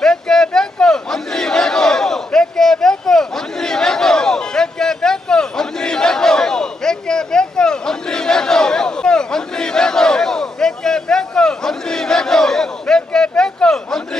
ಬೇಕೇ ಬೇಕು ಮಂತ್ರಿ ಬೇಕು ಬೇಕೇ ಬೇಕು ಮಂತ್ರಿ ಬೇಕು ಬೇಕೆ ಬೇಕು ಮಂತ್ರಿ ಬೇಕು ಬೇಕೇ ಬೇಕು ಮಂತ್ರಿ ಬೇಕು ಮಂತ್ರಿ ಬೇಕು ಬೇಕೇ ಬೇಕು ಮಂತ್ರಿ ಬೇಕು ಬೇಕೇ ಬೇಕು ಮಂತ್ರಿ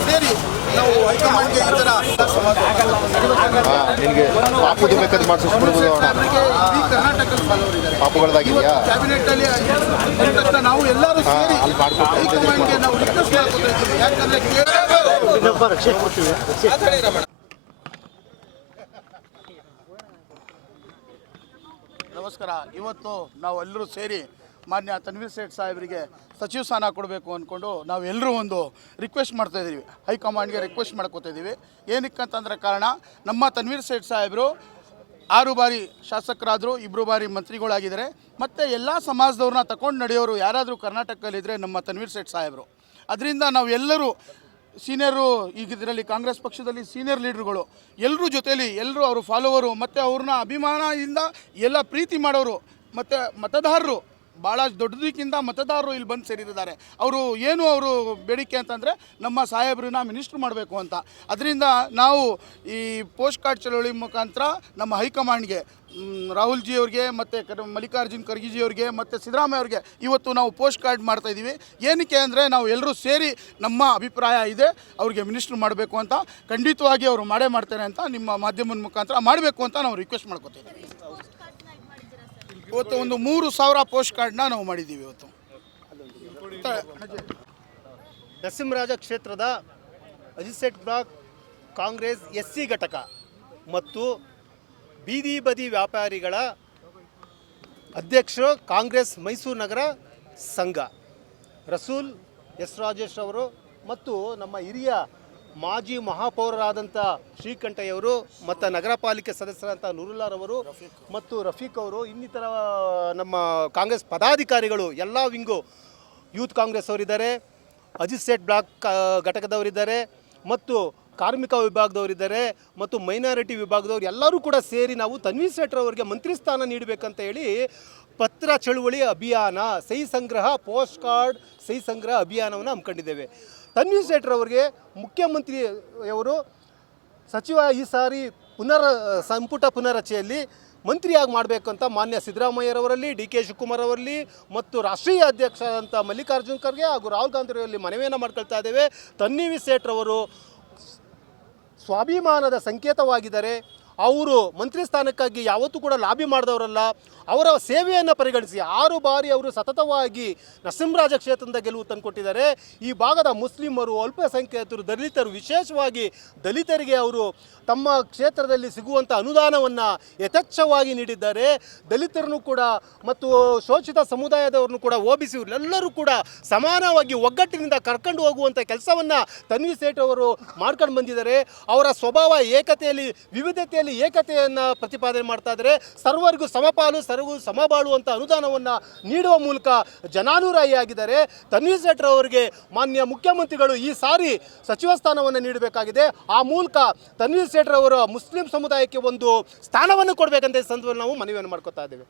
ಸೇರಿ ನಾವು ಹೈಕಮಾಂಡ್ಗೆ ಈ ಥರ ಹಾಂ ನಿನಗೆ ಪಾಪುದು ಬೇಕಾದ್ರೆ ಮಾಡಿಸ್ಬಿಡ್ಬೋದು ಅಣ್ಣ. ಪಾಪುಗಳದಾಗಿದೆಯಾ? ಕ್ಯಾಬಿನೆಟ್ ಅಲ್ಲಿ ಬಂದ ತಕ್ಷಣ ನಾವು ಎಲ್ಲರೂ ಸೇರಿ ಅಲ್ಲಿ ಹೈಕಮಾಂಡ್ಗೆ ನಾವು ರಿಕ್ವೆಸ್ಟ್ ಮಾಡ್ಕೊತಾ ಇದ್ದೀವಿ ಯಾಕಂದ್ರೆ ನಮಸ್ಕಾರ. ಇವತ್ತು ನಾವು ಎಲ್ಲರೂ ಸೇರಿ ಮಾನ್ಯ ತನ್ವೀರ್ ಸೇಠ್ ಸಾಹೇಬರಿಗೆ ಸಚಿವ ಸ್ಥಾನ ಕೊಡಬೇಕು ಅಂದ್ಕೊಂಡು ನಾವು ಎಲ್ಲರೂ ಒಂದು ರಿಕ್ವೆಸ್ಟ್ ಮಾಡ್ತಾ ಇದ್ದೀವಿ. ಹೈಕಮಾಂಡ್ಗೆ ರಿಕ್ವೆಸ್ಟ್ ಮಾಡ್ಕೋತಾ ಇದ್ದೀವಿ. ಏನಕ್ಕಂತಂದ್ರೆ ಕಾರಣ, ನಮ್ಮ ತನ್ವೀರ್ ಸೇಠ್ ಸಾಹೇಬರು ಆರು ಬಾರಿ ಶಾಸಕರಾದರು ಇಬ್ಬರು ಬಾರಿ ಮಂತ್ರಿಗಳಾಗಿದ್ದಾರೆ. ಮತ್ತು ಎಲ್ಲ ಸಮಾಜದವ್ರನ್ನ ತಗೊಂಡು ನಡೆಯೋರು ಯಾರಾದರೂ ಕರ್ನಾಟಕದಲ್ಲಿದ್ದರೆ ನಮ್ಮ ತನ್ವೀರ್ ಸೇಠ್ ಸಾಹೇಬರು. ಅದರಿಂದ ನಾವು ಎಲ್ಲರೂ ಸೀನಿಯರು, ಈಗ ಕಾಂಗ್ರೆಸ್ ಪಕ್ಷದಲ್ಲಿ ಸೀನಿಯರ್ ಲೀಡರ್ಗಳು ಎಲ್ಲರೂ ಜೊತೆಯಲ್ಲಿ ಎಲ್ಲರೂ ಅವರು ಫಾಲೋವರು ಮತ್ತು ಅವ್ರನ್ನ ಅಭಿಮಾನದಿಂದ ಎಲ್ಲ ಪ್ರೀತಿ ಮಾಡೋರು, ಮತ್ತು ಮತದಾರರು ಭಾಳ ದೊಡ್ಡದಕ್ಕಿಂತ ಮತದಾರರು ಇಲ್ಲಿ ಬಂದು ಸೇರಿದ್ದಾರೆ. ಅವರು ಏನು ಅವರು ಬೇಡಿಕೆ ಅಂತಂದರೆ ನಮ್ಮ ಸಾಹೇಬ್ರನ್ನ ಮಿನಿಸ್ಟ್ರ್ ಮಾಡಬೇಕು ಅಂತ. ಅದರಿಂದ ನಾವು ಈ ಪೋಸ್ಟ್ ಕಾರ್ಡ್ ಚಳವಳಿ ಮುಖಾಂತರ ನಮ್ಮ ಹೈಕಮಾಂಡ್ಗೆ ರಾಹುಲ್ ಜಿ ಅವ್ರಿಗೆ ಮತ್ತು ಕರ್, ಮಲ್ಲಿಕಾರ್ಜುನ್ ಖರ್ಗೆಜಿ ಅವ್ರಿಗೆ ಮತ್ತು ಸಿದ್ದರಾಮಯ್ಯ ಅವ್ರಿಗೆ ಇವತ್ತು ನಾವು ಪೋಸ್ಟ್ ಕಾರ್ಡ್ ಮಾಡ್ತಾ ಇದ್ದೀವಿ ಏನಕ್ಕೆ ಅಂದರೆ ನಾವು ಎಲ್ಲರೂ ಸೇರಿ ನಮ್ಮ ಅಭಿಪ್ರಾಯ ಇದೆ, ಅವ್ರಿಗೆ ಮಿನಿಸ್ಟ್ರ್ ಮಾಡಬೇಕು ಅಂತ. ಖಂಡಿತವಾಗಿ ಅವರು ಮಾಡೇ ಮಾಡ್ತಾರೆ ಅಂತ ನಿಮ್ಮ ಮಾಧ್ಯಮದ ಮುಖಾಂತರ ಮಾಡಬೇಕು ಅಂತ ನಾವು ರಿಕ್ವೆಸ್ಟ್ ಮಾಡ್ಕೋತೀವಿ ಇವತ್ತು ಒಂದು ಮೂರು ಸಾವಿರ ಪೋಸ್ಟ್ ಕಾರ್ಡ್ನ ನಾವು ಮಾಡಿದ್ದೀವಿ ಇವತ್ತು. ನರಸಿಂಹರಾಜ ಕ್ಷೇತ್ರದ ಅಜಿಸೆಟ್ ಬ್ಲಾಕ್ ಕಾಂಗ್ರೆಸ್ ಎಸ್ ಸಿ ಘಟಕ ಮತ್ತು ಬೀದಿ ಬದಿ ವ್ಯಾಪಾರಿಗಳ ಅಧ್ಯಕ್ಷರು ಕಾಂಗ್ರೆಸ್ ಮೈಸೂರು ನಗರ ಸಂಘ. ರಸೂಲ್ ಎಸ್ ರಾಜೇಶ್ ಅವರು ಮತ್ತು ನಮ್ಮ ಹಿರಿಯ ಮಾಜಿ ಮಹಾಪೌರರಾದಂಥ ಶ್ರೀಕಂಠಯ್ಯವರು ಮತ್ತು ನಗರ ಪಾಲಿಕೆ ಸದಸ್ಯರಾದಂಥ ನೂರುಲ್ಲಾರವರು ಮತ್ತು ರಫೀಕ್ ಅವರು, ಇನ್ನಿತರ, ನಮ್ಮ ಕಾಂಗ್ರೆಸ್ ಪದಾಧಿಕಾರಿಗಳು, ಎಲ್ಲ ವಿಂಗು, ಯೂತ್ ಕಾಂಗ್ರೆಸ್ ಅವರಿದ್ದಾರೆ, ಅಜಿತ್ ಸೇಟ್ ಬ್ಲಾಕ್ ಘಟಕದವರಿದ್ದಾರೆ ಮತ್ತು ಕಾರ್ಮಿಕ ವಿಭಾಗದವರಿದ್ದಾರೆ ಮತ್ತು ಮೈನಾರಿಟಿ ವಿಭಾಗದವ್ರು ಎಲ್ಲರೂ ಕೂಡ ಸೇರಿ ನಾವು ತನ್ವೀರ್ ಸೇಠ್ ಅವರಿಗೆ ಮಂತ್ರಿ ಸ್ಥಾನ ನೀಡಬೇಕಂತ ಹೇಳಿ ಪತ್ರ ಚಳುವಳಿ ಅಭಿಯಾನ, ಸಹಿ ಸಂಗ್ರಹ, ಪೋಸ್ಟ್ ಕಾರ್ಡ್, ಸಹಿ ಸಂಗ್ರಹ ಅಭಿಯಾನವನ್ನು ಹಮ್ಮಿಕೊಂಡಿದ್ದೇವೆ. ತನ್ವೀರ್ ಸೇಠ್ರವರಿಗೆ ಮುಖ್ಯಮಂತ್ರಿಯವರು ಸಚಿವ ಈ ಸಾರಿ ಪುನರ್, ಸಂಪುಟ ಪುನರಚೆಯಲ್ಲಿ ಮಂತ್ರಿಯಾಗಿ ಮಾಡಬೇಕು ಅಂತ ಮಾನ್ಯ ಸಿದ್ದರಾಮಯ್ಯರವರಲ್ಲಿ, ಡಿ ಕೆ ಶಿವಕುಮಾರ್ ಅವರಲ್ಲಿ ಮತ್ತು ರಾಷ್ಟ್ರೀಯ ಅಧ್ಯಕ್ಷರಾದಂಥ ಮಲ್ಲಿಕಾರ್ಜುನ್ ಖರ್ಗೆ ಹಾಗೂ ರಾಹುಲ್ ಗಾಂಧಿಯವರಲ್ಲಿ ಮನವಿಯನ್ನು ಮಾಡ್ಕೊಳ್ತಾ ಇದ್ದೇವೆ. ತನ್ವೀರ್ ಸೇಠ್ರವರು ಸ್ವಾಭಿಮಾನದ ಸಂಕೇತವಾಗಿದ್ದಾರೆ ಅವರು ಮಂತ್ರಿ ಸ್ಥಾನಕ್ಕಾಗಿ ಯಾವತ್ತೂ ಕೂಡ ಲಾಬಿ ಮಾಡಿದವರಲ್ಲ, ಅವರ ಸೇವೆಯನ್ನು ಪರಿಗಣಿಸಿ ಆರು ಬಾರಿ ಅವರು ಸತತವಾಗಿ ನರಸಿಂಹರಾಜ ಕ್ಷೇತ್ರದಿಂದ ಗೆಲುವು ತಂದುಕೊಟ್ಟಿದ್ದಾರೆ. ಈ ಭಾಗದ ಮುಸ್ಲಿಮರು ಅಲ್ಪಸಂಖ್ಯಾತರು ದಲಿತರು ವಿಶೇಷವಾಗಿ ದಲಿತರಿಗೆ ಅವರು ತಮ್ಮ ಕ್ಷೇತ್ರದಲ್ಲಿ ಸಿಗುವಂಥ ಅನುದಾನವನ್ನು ಯಥೇಚ್ಛವಾಗಿ ನೀಡಿದ್ದಾರೆ. ದಲಿತರನ್ನು ಕೂಡ ಮತ್ತು ಶೋಷಿತ ಸಮುದಾಯದವರನ್ನು ಕೂಡ ಓಬಿಸಿ ಎಲ್ಲರೂ ಕೂಡ ಸಮಾನವಾಗಿ ಒಗ್ಗಟ್ಟಿನಿಂದ ಕರ್ಕೊಂಡು ಹೋಗುವಂಥ ಕೆಲಸವನ್ನು ತನ್ವಿ ಸೇಠ್ ಅವರು ಮಾಡ್ಕೊಂಡು ಬಂದಿದ್ದಾರೆ. ಅವರ ಸ್ವಭಾವ ಏಕತೆಯಲ್ಲಿ ವಿವಿಧತೆಯಲ್ಲಿ ಏಕತೆಯನ್ನು ಪ್ರತಿಪಾದನೆ ಮಾಡ್ತಾ ಇದ್ದಾರೆ ಸರ್ವರಿಗೂ ಸಮಪಾಲು, ಸರ್ವರಿಗೂ ಸಮಬಾಳು ಅಂತ ಅನುದಾನವನ್ನು ನೀಡುವ ಮೂಲಕ ಜನಾನುರಾಯಿ ಆಗಿದ್ದಾರೆ. ತನ್ವೀರ್ ಸೆಟ್ರ್ ಅವರಿಗೆ ಮಾನ್ಯ ಮುಖ್ಯಮಂತ್ರಿಗಳು ಈ ಸಾರಿ ಸಚಿವ ಸ್ಥಾನವನ್ನು ನೀಡಬೇಕಾಗಿದೆ. ಆ ಮೂಲಕ ತನ್ವೀರ್ ಸೆಟ್ರ್ ಅವರ ಮುಸ್ಲಿಂ ಸಮುದಾಯಕ್ಕೆ ಒಂದು ಸ್ಥಾನವನ್ನು ಕೊಡಬೇಕಂತ ಸಂದರ್ಭದಲ್ಲಿ ನಾವು ಮನವಿಯನ್ನು ಮಾಡ್ಕೊತಾ ಇದ್ದೇವೆ.